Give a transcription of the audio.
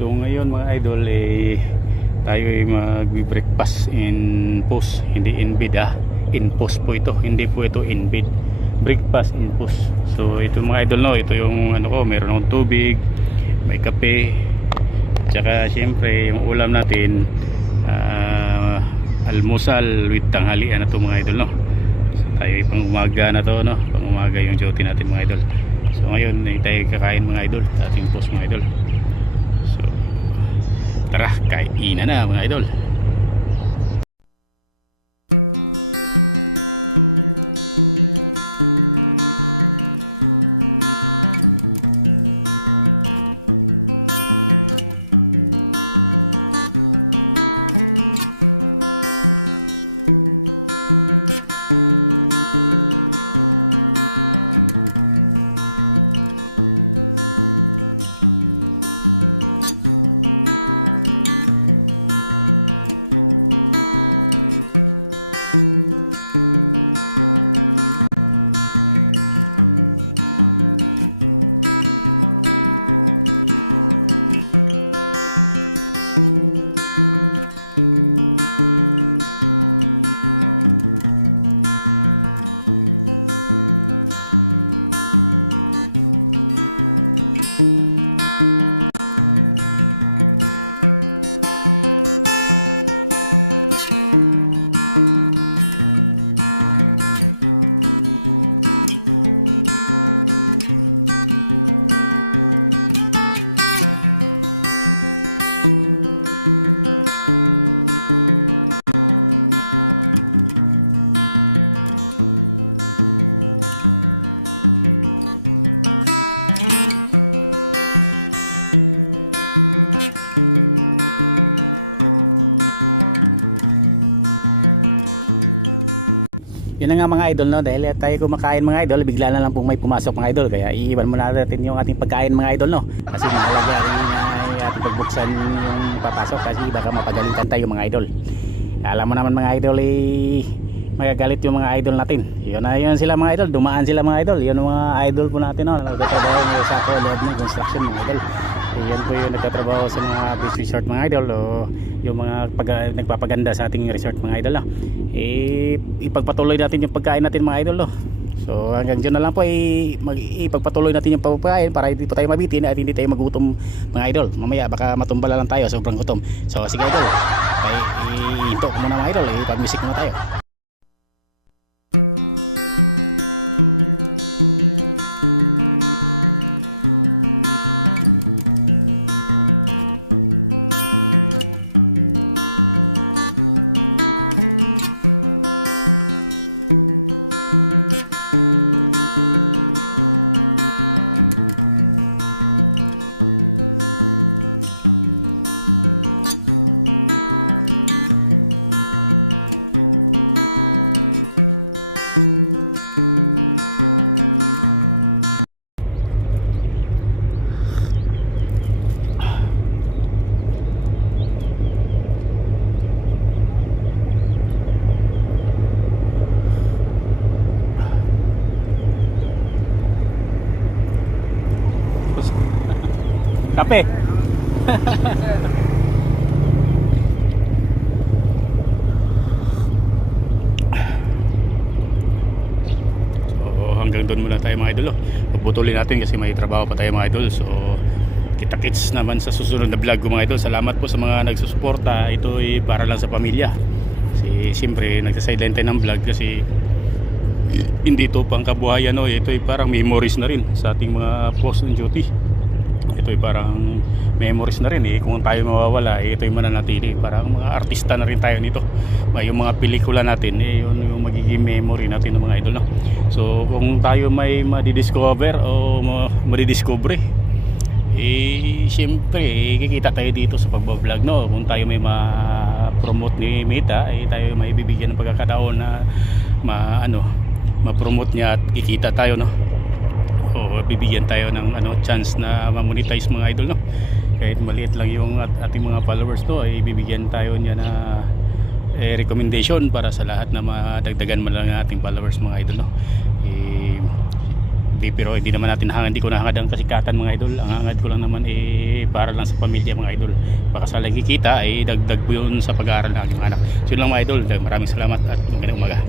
So ngayon mga idol tayo ay magbi-breakfast in post, hindi in bed in post po ito, hindi po ito in bed, breakfast in post. So ito mga idol, no, ito yung ano ko, meron akong tubig, may kape, tsaka syempre yung ulam natin, almusal with tanghalian na to mga idol, no. So tayo pang umaga na to, no, pang umaga yung duty natin mga idol. So ngayon tayo kakain mga idol sa ating post mga idol. Tara, kainan na mga idol. Yun na nga mga idol, no, dahil tayo kumakain mga idol, bigla na lang pong may pumasok mga idol, kaya iiwan muna natin yung ating pagkain mga idol, no, kasi mahalaga rin ating pagbuksan yung papasok kasi baka mapagalitan tayo mga idol. Alam mo naman mga idol, magagalit yung mga idol natin. Yun na yun sila mga idol, dumaan sila mga idol, yun ang mga idol po natin, no, nagtatrabaho sa loob ng construction mga idol. Yun po yung nagtatrabaho sa mga beach resort mga idol, o yung mga nagpapaganda sa ating resort mga idol, no. Ipagpatuloy natin yung pagkain natin mga idol, no. So hanggang dyan na lang po, ipagpatuloy natin yung pagkain para hindi po tayo mabitin at hindi tayo magutom mga idol. Mamaya baka matumbala lang tayo, sobrang gutom. So sige idol, ito muna mga idol, ipag-music muna tayo. Kape. So hanggang doon muna tayo mga idol, puputulin natin kasi may trabaho pa tayo mga idol. So kita-kits naman sa susunod na vlog ko mga idol. Salamat po sa mga nagsusuporta. Ito ay para lang sa pamilya. Kasi siyempre nagsasideline tayo ng vlog kasi hindi ito pang kabuhayan, no. Ito ay parang memories na rin sa ating mga post on duty. Ito ay parang memories na rin, kung tayo mawawala, ito ay mananatili. Parang mga artista na rin tayo nito. Yung mga pelikula natin, yun yung magiging memory natin ng mga idol, no? So kung tayo may madidiscover o madidiscover, siyempre kikita tayo dito sa pagbablog, no? Kung tayo may ma-promote ni Meta, tayo may bibigyan ng pagkakataon na ma-promote niya at kikita tayo, no? O bibigyan tayo ng chance na ma-monetize mga idol, no? Kahit maliit lang yung ating mga followers, to ay bibigyan tayo niya na recommendation para sa lahat na madagdagan man lang ang ating followers mga idol, no? Pero hindi naman natin hindi ko nahangad ang kasikatan mga idol. Ang hangad ko lang naman para lang sa pamilya mga idol. Baka sa lagi kita ay dagdag po yun sa pag-aaral ng aking anak. So yun lang mga idol. Maraming salamat at magandang umaga.